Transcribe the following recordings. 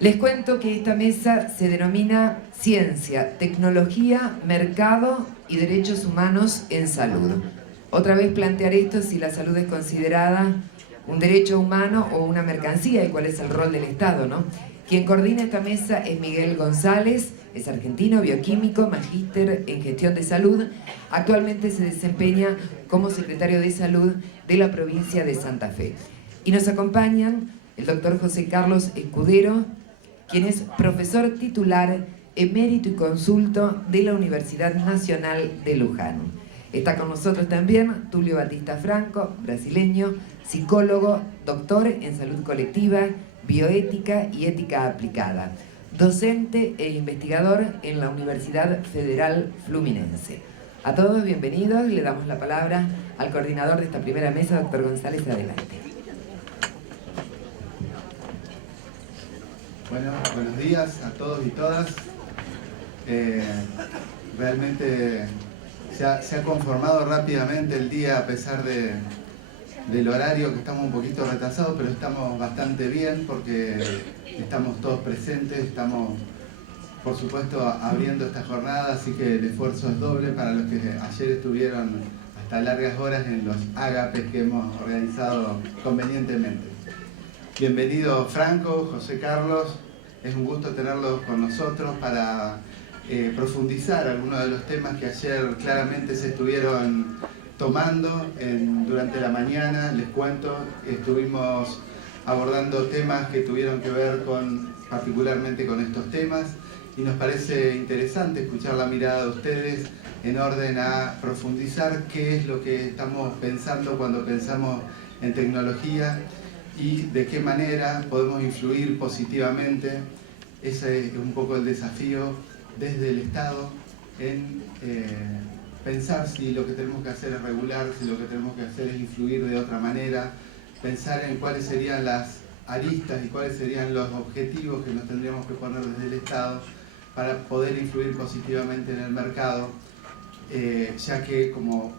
Les cuento que esta mesa se denomina Ciencia, Tecnología, Mercado y Derechos Humanos en Salud. Otra vez plantear esto si la salud es considerada un derecho humano o una mercancía y cuál es el rol del Estado, ¿no? Quien coordina esta mesa es Miguel González, es argentino, bioquímico, magíster en gestión de salud. Actualmente se desempeña como secretario de salud de la provincia de Santa Fe. Y nos acompañan el doctor José Carlos Escudero, quien es profesor titular, emérito y consulto de la Universidad Nacional de Luján. Está con nosotros también Tulio Batista Franco, brasileño, psicólogo, doctor en salud colectiva, bioética y ética aplicada, docente e investigador en la Universidad Federal Fluminense. A todos bienvenidos, le damos la palabra al coordinador de esta primera mesa, doctor González, adelante. Bueno, buenos días a todos y todas. Realmente se ha conformado rápidamente el día a pesar del horario, que estamos un poquito retrasados, pero estamos bastante bien porque estamos todos presentes, estamos por supuesto abriendo esta jornada, así que el esfuerzo es doble para los que ayer estuvieron hasta largas horas en los ágapes que hemos organizado convenientemente. Bienvenido Franco, José Carlos, es un gusto tenerlos con nosotros para profundizar algunos de los temas que ayer claramente se estuvieron tomando durante la mañana. Les cuento, estuvimos abordando temas que tuvieron que ver particularmente con estos temas y nos parece interesante escuchar la mirada de ustedes en orden a profundizar qué es lo que estamos pensando cuando pensamos en tecnología y de qué manera podemos influir positivamente. Ese es un poco el desafío desde el Estado en pensar si lo que tenemos que hacer es regular, si lo que tenemos que hacer es influir de otra manera, pensar en cuáles serían las aristas y cuáles serían los objetivos que nos tendríamos que poner desde el Estado para poder influir positivamente en el mercado, ya que, como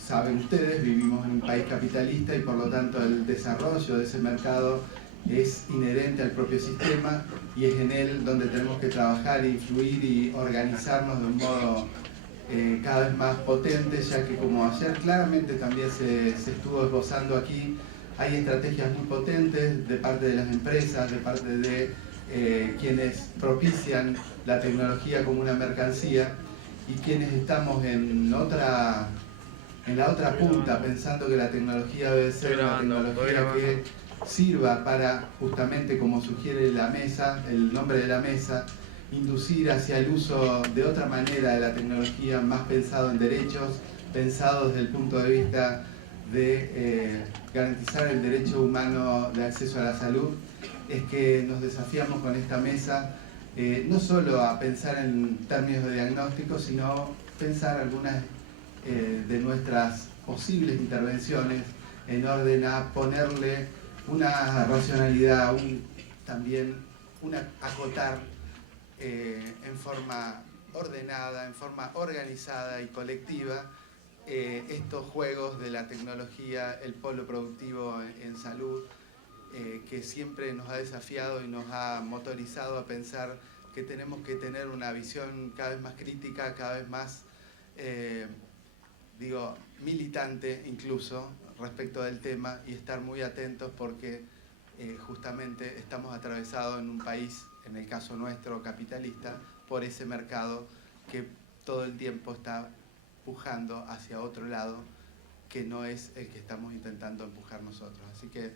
saben ustedes, vivimos en un país capitalista y por lo tanto el desarrollo de ese mercado es inherente al propio sistema y es en él donde tenemos que trabajar, influir y organizarnos de un modo cada vez más potente, ya que, como ayer claramente también se estuvo esbozando aquí, hay estrategias muy potentes de parte de las empresas, de parte de quienes propician la tecnología como una mercancía y quienes estamos en la otra punta, pensando que la tecnología debe ser una tecnología que sirva para, justamente como sugiere la mesa, el nombre de la mesa, inducir hacia el uso de otra manera de la tecnología, más pensado en derechos, pensado desde el punto de vista de garantizar el derecho humano de acceso a la salud. Es que nos desafiamos con esta mesa no solo a pensar en términos de diagnóstico, sino pensar algunas de nuestras posibles intervenciones en orden a ponerle una racionalidad, también acotar en forma ordenada, en forma organizada y colectiva estos juegos de la tecnología, el polo productivo en salud, que siempre nos ha desafiado y nos ha motorizado a pensar que tenemos que tener una visión cada vez más crítica, cada vez más militante incluso respecto del tema y estar muy atentos porque justamente estamos atravesados en un país, en el caso nuestro capitalista, por ese mercado que todo el tiempo está pujando hacia otro lado que no es el que estamos intentando empujar nosotros. Así que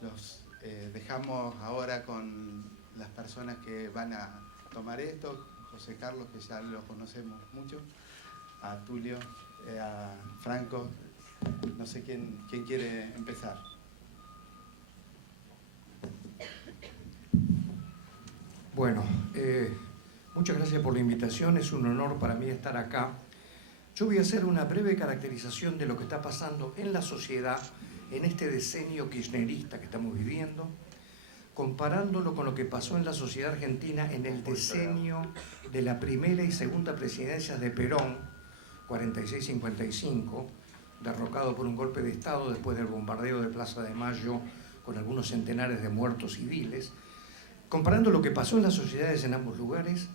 los dejamos ahora con las personas que van a tomar esto. José Carlos, que ya lo conocemos mucho, a Tulio, a Franco, no sé quién quiere empezar. Bueno, muchas gracias por la invitación, es un honor para mí estar acá. Yo voy a hacer una breve caracterización de lo que está pasando en la sociedad en este decenio kirchnerista que estamos viviendo, comparándolo con lo que pasó en la sociedad argentina en el decenio de la primera y segunda presidencias de Perón, 46-55, derrocado por un golpe de Estado después del bombardeo de Plaza de Mayo con algunos centenares de muertos civiles, comparando lo que pasó en las sociedades en ambos lugares,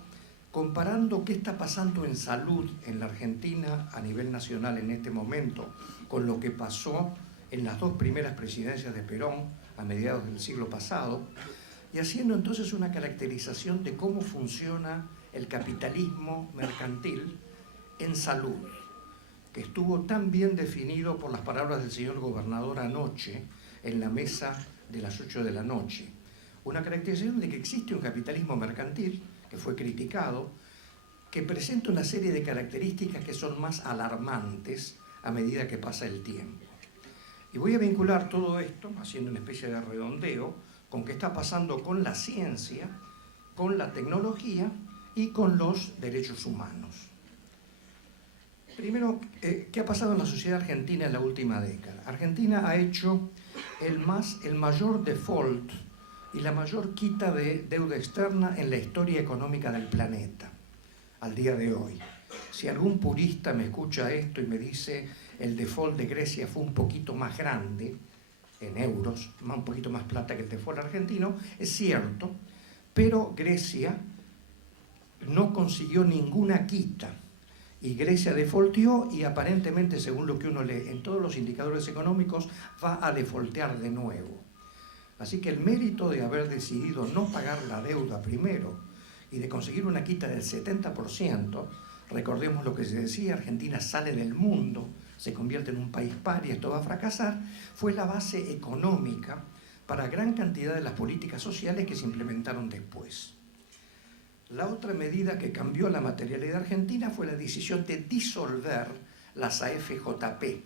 comparando qué está pasando en salud en la Argentina a nivel nacional en este momento con lo que pasó en las dos primeras presidencias de Perón a mediados del siglo pasado, y haciendo entonces una caracterización de cómo funciona el capitalismo mercantil en salud, que estuvo tan bien definido por las palabras del señor gobernador anoche en la mesa de las 8 de la noche. Una caracterización de que existe un capitalismo mercantil, que fue criticado, que presenta una serie de características que son más alarmantes a medida que pasa el tiempo. Y voy a vincular todo esto, haciendo una especie de redondeo, con qué está pasando con la ciencia, con la tecnología y con los derechos humanos. Primero, ¿qué ha pasado en la sociedad argentina en la última década? Argentina ha hecho el mayor default y la mayor quita de deuda externa en la historia económica del planeta, al día de hoy. Si algún purista me escucha esto y me dice el default de Grecia fue un poquito más grande, en euros, un poquito más plata que el default argentino, es cierto, pero Grecia no consiguió ninguna quita. Y Grecia defaulteó y aparentemente, según lo que uno lee en todos los indicadores económicos, va a defaultear de nuevo. Así que el mérito de haber decidido no pagar la deuda primero y de conseguir una quita del 70%, recordemos lo que se decía, Argentina sale del mundo, se convierte en un país paria, esto va a fracasar, fue la base económica para gran cantidad de las políticas sociales que se implementaron después. La otra medida que cambió la materialidad argentina fue la decisión de disolver las AFJP.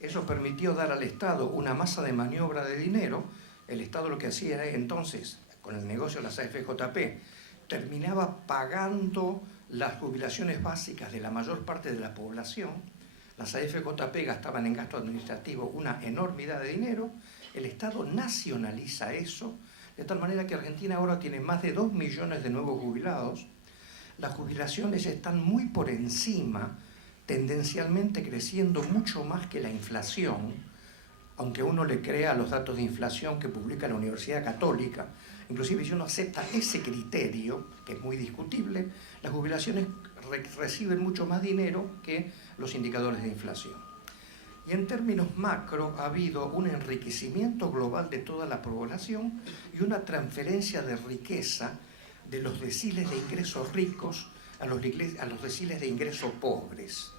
Eso permitió dar al Estado una masa de maniobra de dinero. El Estado lo que hacía era entonces, con el negocio de las AFJP, terminaba pagando las jubilaciones básicas de la mayor parte de la población. Las AFJP gastaban en gasto administrativo una enormidad de dinero. El Estado nacionaliza eso, de tal manera que Argentina ahora tiene más de 2 millones de nuevos jubilados. Las jubilaciones están muy por encima, tendencialmente creciendo mucho más que la inflación, aunque uno le crea los datos de inflación que publica la Universidad Católica. Inclusive si uno acepta ese criterio, que es muy discutible, las jubilaciones reciben mucho más dinero que los indicadores de inflación. Y en términos macro ha habido un enriquecimiento global de toda la población y una transferencia de riqueza de los deciles de ingresos ricos a los deciles de ingresos pobres.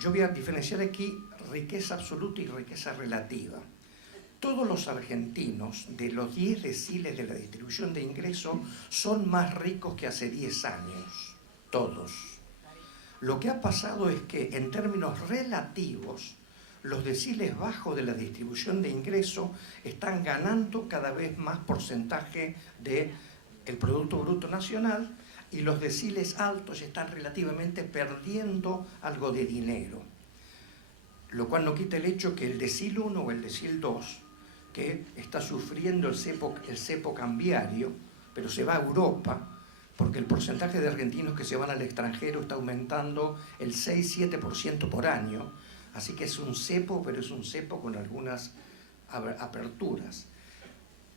Yo voy a diferenciar aquí riqueza absoluta y riqueza relativa. Todos los argentinos de los 10 deciles de la distribución de ingresos son más ricos que hace 10 años. Todos. Lo que ha pasado es que en términos relativos los deciles bajos de la distribución de ingresos están ganando cada vez más porcentaje del Producto Bruto Nacional y los deciles altos están relativamente perdiendo algo de dinero. Lo cual no quita el hecho que el decil 1 o el decil 2, que está sufriendo el cepo cambiario, pero se va a Europa, porque el porcentaje de argentinos que se van al extranjero está aumentando el 6-7% por año, así que es un cepo, pero es un cepo con algunas aperturas.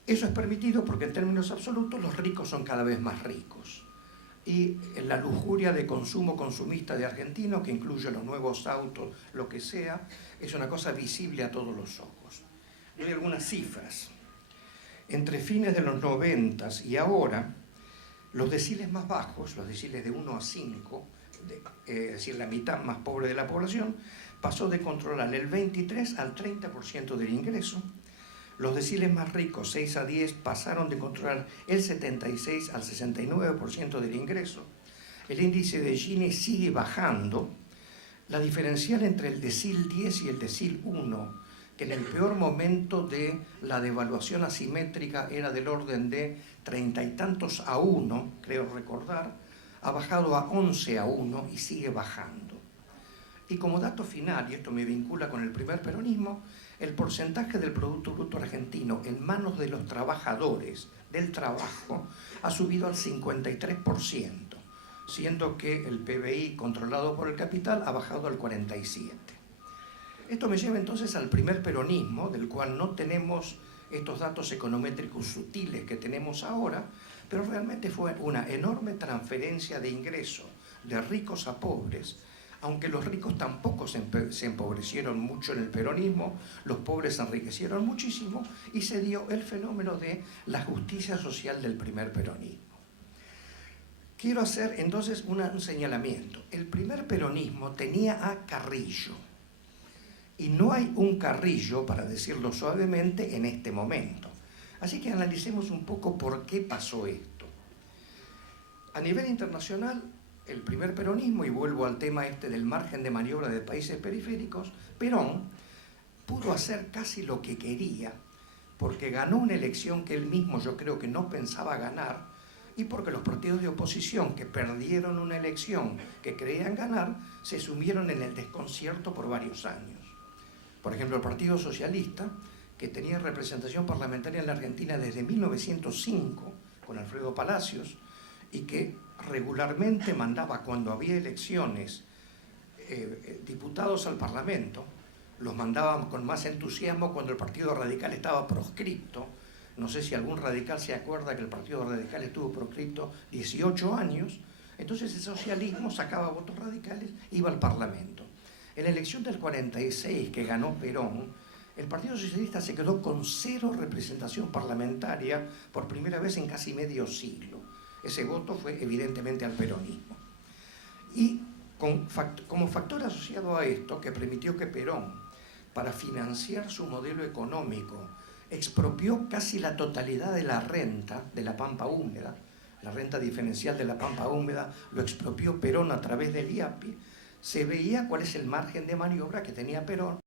Eso es permitido porque en términos absolutos los ricos son cada vez más ricos. Y la lujuria de consumo consumista de argentinos, que incluye los nuevos autos, lo que sea, es una cosa visible a todos los ojos. Doy algunas cifras. Entre fines de los 90 y ahora, los deciles más bajos, los deciles de 1 a 5, es decir, la mitad más pobre de la población, pasó de controlar el 23 al 30% del ingreso. Los deciles más ricos, 6 a 10, pasaron de controlar el 76 al 69% del ingreso. El índice de Gini sigue bajando. La diferencial entre el decil 10 y el decil 1, que en el peor momento de la devaluación asimétrica era del orden de 30 y tantos a 1, creo recordar, ha bajado a 11 a 1 y sigue bajando. Y como dato final, y esto me vincula con el primer peronismo, el porcentaje del Producto Bruto Argentino en manos de los trabajadores del trabajo ha subido al 53%, siendo que el PBI controlado por el capital ha bajado al 47%. Esto me lleva entonces al primer peronismo, del cual no tenemos estos datos econométricos sutiles que tenemos ahora, pero realmente fue una enorme transferencia de ingresos de ricos a pobres, aunque los ricos tampoco se empobrecieron mucho en el peronismo, los pobres se enriquecieron muchísimo y se dio el fenómeno de la justicia social del primer peronismo. Quiero hacer entonces un señalamiento. El primer peronismo tenía a Carrillo, y no hay un Carrillo, para decirlo suavemente, en este momento. Así que analicemos un poco por qué pasó esto. A nivel internacional, el primer peronismo, y vuelvo al tema este del margen de maniobra de países periféricos, Perón pudo hacer casi lo que quería, porque ganó una elección que él mismo yo creo que no pensaba ganar, y porque los partidos de oposición que perdieron una elección que creían ganar, se sumieron en el desconcierto por varios años. Por ejemplo, el Partido Socialista, que tenía representación parlamentaria en la Argentina desde 1905, con Alfredo Palacios, y que regularmente mandaba, cuando había elecciones, diputados al Parlamento, los mandaban con más entusiasmo cuando el Partido Radical estaba proscripto. No sé si algún radical se acuerda que el Partido Radical estuvo proscripto 18 años, entonces el socialismo sacaba votos radicales, iba al Parlamento. En la elección del 46, que ganó Perón, el Partido Socialista se quedó con 0 representación parlamentaria por primera vez en casi medio siglo. Ese voto fue evidentemente al peronismo. Y como factor asociado a esto, que permitió que Perón, para financiar su modelo económico, expropió casi la totalidad de la renta de la Pampa Húmeda, la renta diferencial de la Pampa Húmeda, lo expropió Perón a través del IAPI, se veía cuál es el margen de maniobra que tenía Perón